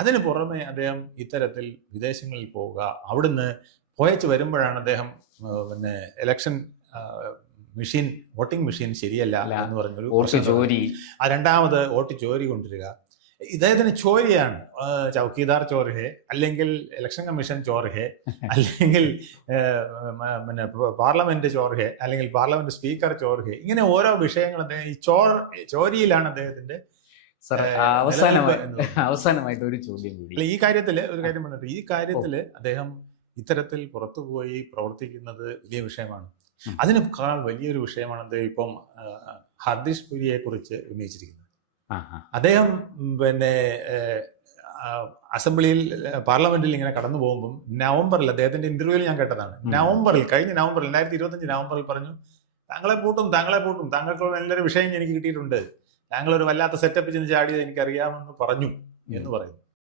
അതിന് പുറമെ അദ്ദേഹം ഇത്തരത്തിൽ വിദേശങ്ങളിൽ പോവുക, അവിടുന്ന് പോയച്ച് വരുമ്പോഴാണ് അദ്ദേഹം പിന്നെ ഇലക്ഷൻ മെഷീൻ, വോട്ടിംഗ് മെഷീൻ ശരിയല്ല എന്ന് പറഞ്ഞൊരു രണ്ടാമത് വോട്ട് ചോരി കൊണ്ടുവരിക. ഇദ്ദേഹത്തിന് ചോരിയാണ്. ചൗക്കീദാർ ചോർ ഹെ, അല്ലെങ്കിൽ ഇലക്ഷൻ കമ്മീഷൻ ചോർ ഹെ, അല്ലെങ്കിൽ പിന്നെ പാർലമെന്റ് ചോർ ഹെ, അല്ലെങ്കിൽ പാർലമെന്റ് സ്പീക്കർ ചോർ ഹെ. ഇങ്ങനെ ഓരോ വിഷയങ്ങൾ അദ്ദേഹം ഈ ചോരിയിലാണ് അദ്ദേഹത്തിന്റെ. അവസാനമായിട്ട് ഒരു ചോദ്യം കൂടി ഈ കാര്യത്തില് ഒരു കാര്യം പറഞ്ഞിട്ട്, ഈ കാര്യത്തില് അദ്ദേഹം ഇത്തരത്തിൽ പുറത്തുപോയി പ്രവർത്തിക്കുന്നത് വലിയ വിഷയമാണ്. അതിനേക്കാൾ വലിയൊരു വിഷയമാണ് അദ്ദേഹം ഇപ്പം ഹർദീഷ് പുരിയെ കുറിച്ച് ഉന്നയിച്ചിരിക്കുന്നത്. അദ്ദേഹം പിന്നെ അസംബ്ലിയിൽ, പാർലമെന്റിൽ ഇങ്ങനെ കടന്നു പോകുമ്പം നവംബറിൽ അദ്ദേഹത്തിന്റെ ഇന്റർവ്യൂവിൽ ഞാൻ കേട്ടതാണ്. കഴിഞ്ഞ നവംബറിൽ 2025 നവംബറിൽ പറഞ്ഞു, താങ്കളെ പൂട്ടും, താങ്കൾക്കുള്ള നല്ലൊരു വിഷയം എനിക്ക് കിട്ടിയിട്ടുണ്ട്, താങ്കളൊരു വല്ലാത്ത സെറ്റപ്പ് ചെന്ന് ചാടിയത് എനിക്കറിയാമെന്ന് പറഞ്ഞു എന്ന് പറയുന്നു.